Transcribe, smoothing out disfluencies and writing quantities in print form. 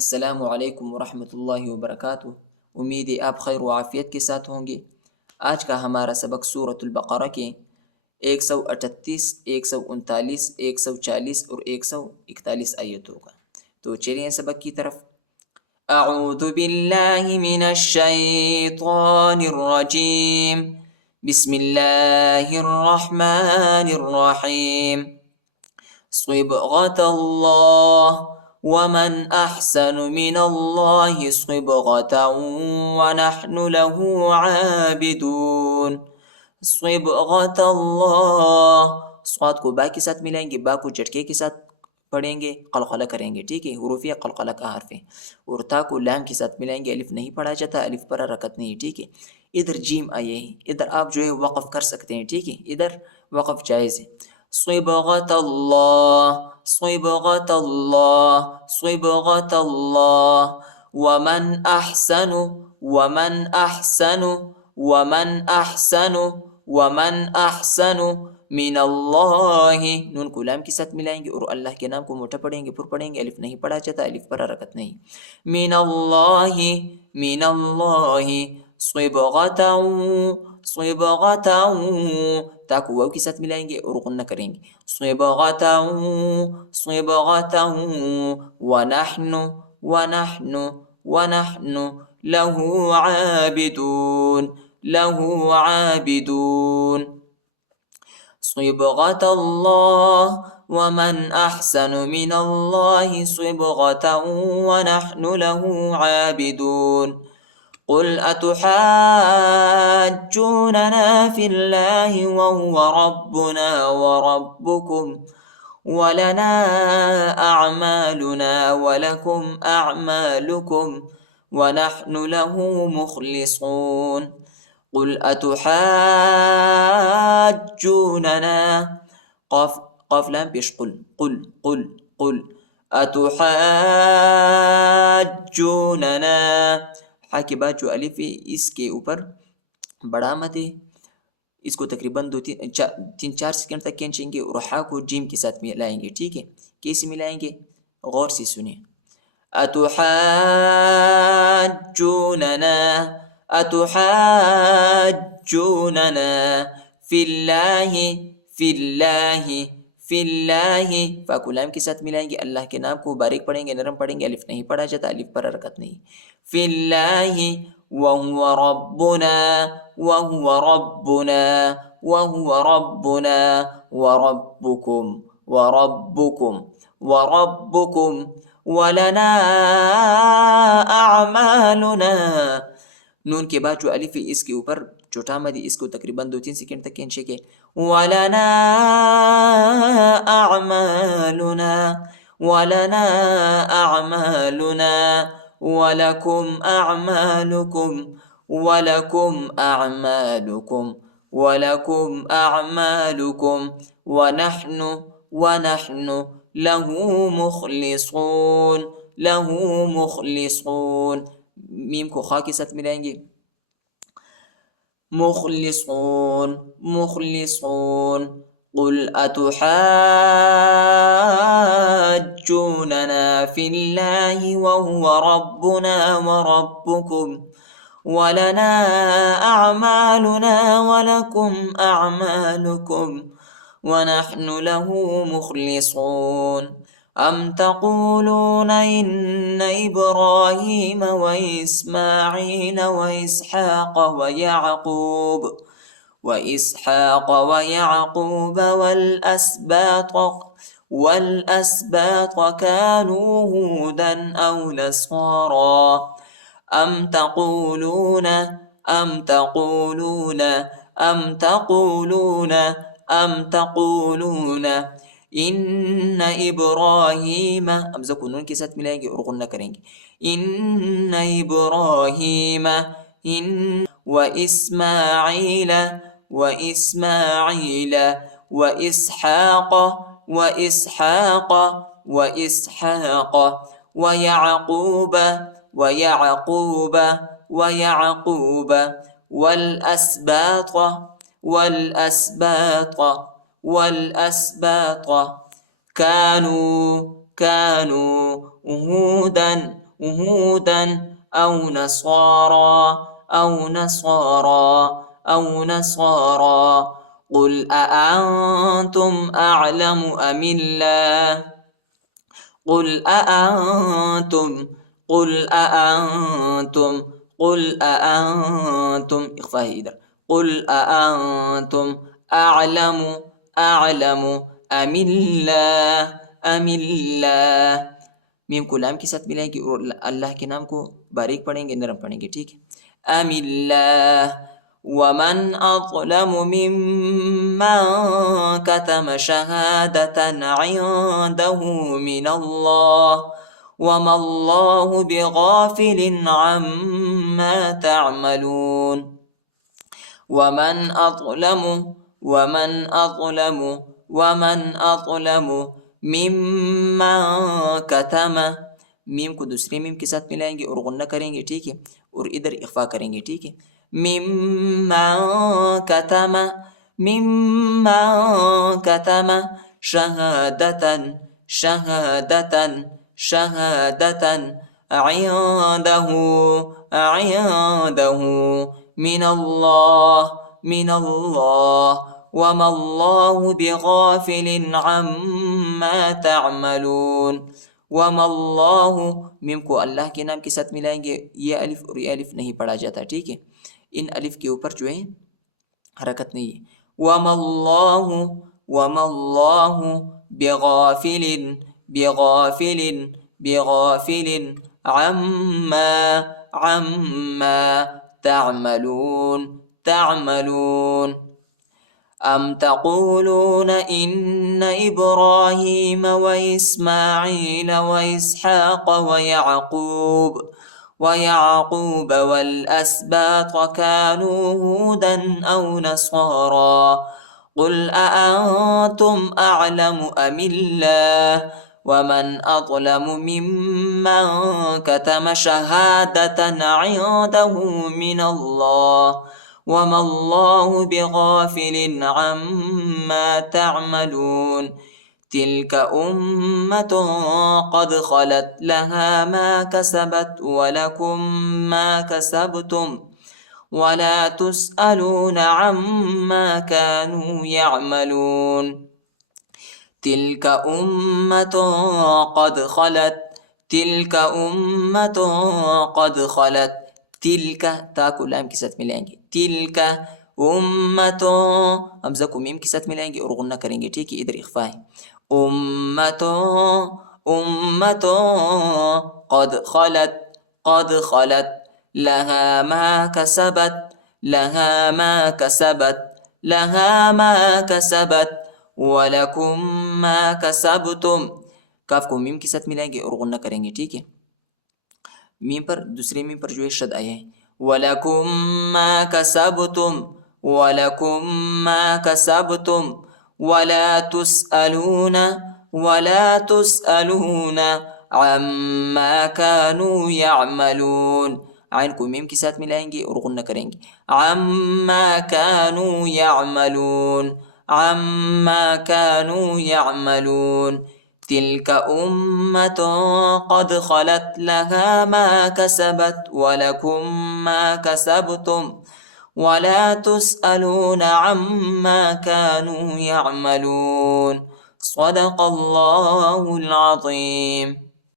السلام علیکم ورحمۃ اللہ وبرکاتہ۔ امید ہے آپ خیر و عافیت کے ساتھ ہوں گے۔ آج کا ہمارا سبق سورۃ البقرہ کے 138، 139، 140 اور 141 آیتوں کا۔ تو چلیے سبق کی طرف۔ اعوذ باللہ من الشیطان الرجیم، بسم اللہ الرحمن الرحیم۔ صبغة اللہ ومن احسن من اللہ صبغة ونحن له عابدون۔ صبغة اللہ، صاد کو با کے ساتھ ملائیں گے، با کو جھٹکے کے ساتھ پڑھیں گے، قلقلہ کریں گے، ٹھیک ہے، حروف قلقلہ کا حرف ہے۔ اور تا کو لام کے ساتھ ملائیں گے، الف نہیں پڑھا جاتا، الف پر حرکت نہیں، ٹھیک ہے۔ ادھر جیم آئے ہیں، ادھر آپ جو ہے وقف کر سکتے ہیں، ٹھیک ہے، ادھر وقف جائز ہے۔ صبغة اللہ، صبغة اللہ، صبغة اللہ، ومن احسن، ومن احسن، ومن احسن، ومن احسن من اللہ، نون کو لام کے ساتھ ملائیں گے اور اللہ کے نام کو موٹا پڑھیں گے، پر پڑھیں گے، الف نہیں پڑھا جاتا، الف پر حرکت نہیں۔ من اللہ، من اللہ، صبغة، صبغة، تا کو واو کے ساتھ ملائیں گے اور غنہ کریں گے، صبغة، صبغة، ونحن، ونحن، ونحن له عابدون، له عابدون۔ صبغة اللہ ومن احسن من اللہ صبغة ونحن له عابدون۔ قل أتحاجوننا في الله وهو ربنا وربكم ولنا أعمالنا ولكم أعمالكم ونحن له مخلصون۔ قل أتحاجوننا، قاف لام پیش، قل، قل، قل، قل، أتحاجوننا، ہا کے بعد جو الف ہے اس کے اوپر بڑا مد ہے، اس کو تقریباً 2-3-4 سیکنڈ تک کھینچیں گے اور ہا کو جیم کے ساتھ ملائیں گے، ٹھیک ہے۔ کیسے ملائیں گے؟ غور سے سنیں۔ اتحاجوننا، اتحاجوننا فی اللہ، فی اللہ، فی اللہ، فا کو لام کے ساتھ ملائیں گے، اللہ کے نام کو باریک پڑھیں گے، نرم پڑھیں گے، الف نہیں پڑھا جاتا، الف پر حرکت نہیں۔ فی اللہ وہو ربنا، وہو ربنا، وہو ربنا وربکم، وربکم، وربکم ولنا اعمالنا، نون کے بعد جو الف ہے اس کے اوپر چھوٹا مد ہے، اس کو تقریباً 2-3 سیکنڈ تک کھینچے گے۔ ولنا اعمالنا، ولنا اعمالنا ولکم اعمالکم، ولکم اعمالکم، ولکم اعمالکم ونحن، ونحن له مخلصون، له مخلصون، میم کو خا کے ساتھ ملائیں گے، مخلصون، مخلصون۔ قل اتحاجوننا فی اللہ وهو ربنا وربکم ولنا اعمالنا ولکم اعمالکم ونحن له مخلصون۔ ام تقولون ان ابراہیم واسماعیل واسحاق ویعقوب، واسحاق ویعقوب والاسباط كانوا هودا او نصارا، ام تقولون، ام تقولون، ام تقولون، ام تقولون ان ابراہیم، اب کو نون کے ساتھ ملائیں گے اور غنہ کریں گے، ان ابراہیم، ان واسماعیل، واسماعیل واسحاق، واسحاق، واسحاق ویعقوب، ویعقوب، ویعقوب والاسباط، والاسباط، والاسباط كانوا هودا، هودا أو نصارى قل أأنتم أعلم أم الله قل أأنتم إخفاء إدر قل أأنتم أعلم أم الله میم کو لام کے ساتھ ملائیں گے اور اللہ کے نام کو باریک پڑھیں گے، نرم پڑھیں گے، ٹھیک ہے. ام اللہ ومن اظلم ممن كتم شهادة عنده من الله وما الله بغافل عما تعملون. ومن أظلم ممن كتم، میم کو دوسری میم کے ساتھ ملائیں گے اور غنہ کریں گے، ٹھیک ہے، اور ادھر اخفا کریں گے، ٹھیک ہے. ممن كتم شهادة عنده من الله وما الله بغافل عما تعملون. وما اللہ، میم کو اللہ کے نام کے ساتھ ملائیں گے. یہ الف اور یہ الف نہیں پڑھا جاتا، ٹھیک ہے، ان الف کے اوپر جو ہے حرکت نہیں ہے. وما اللہ بغافل عما تعملون. أم تقولون إن إبراهيم وإسماعيل وإسحاق ويعقوب والأسباط كانوا هودا أو نصارى قل أأنتم أعلم أم الله ومن أظلم ممن كتم شهادة عنده من الله وما الله بغافل عما تعملون. تلك أمة قد خلت لها ما كسبت ولكم ما كسبتم ولا تسألون عما كانوا يعملون. تلك أمة قد خلت تلک تا کو لام کے ساتھ ملائیں گے. تلک امتوں، حمزہ کو میم کے ساتھ ملائیں گے اور غنہ کریں گے، ٹھیک ہے، ادھر اخفا ہے. امتوں قد خلت لها ما كسبت ولكم ما كسبتم. کاف کو میم کے ساتھ ملائیں گے اور غنہ کریں گے، ٹھیک ہے. میم پر دوسری میم پر جو ہے شد آیا ہے. وَلَكُمْ مَا كَسَبْتُمْ وَلَا تُسْأَلُونَ عَمَّا كَانُوا يَعْمَلُونَ. عین کو میم کے ساتھ ملائیں گے اور غنہ کریں گے. عَمَّا كَانُوا يَعْمَلُونَ. تلك أمة قد خلت لها ما كسبت ولكم ما كسبتم ولا تسألون عما كانوا يعملون. صدق الله العظيم.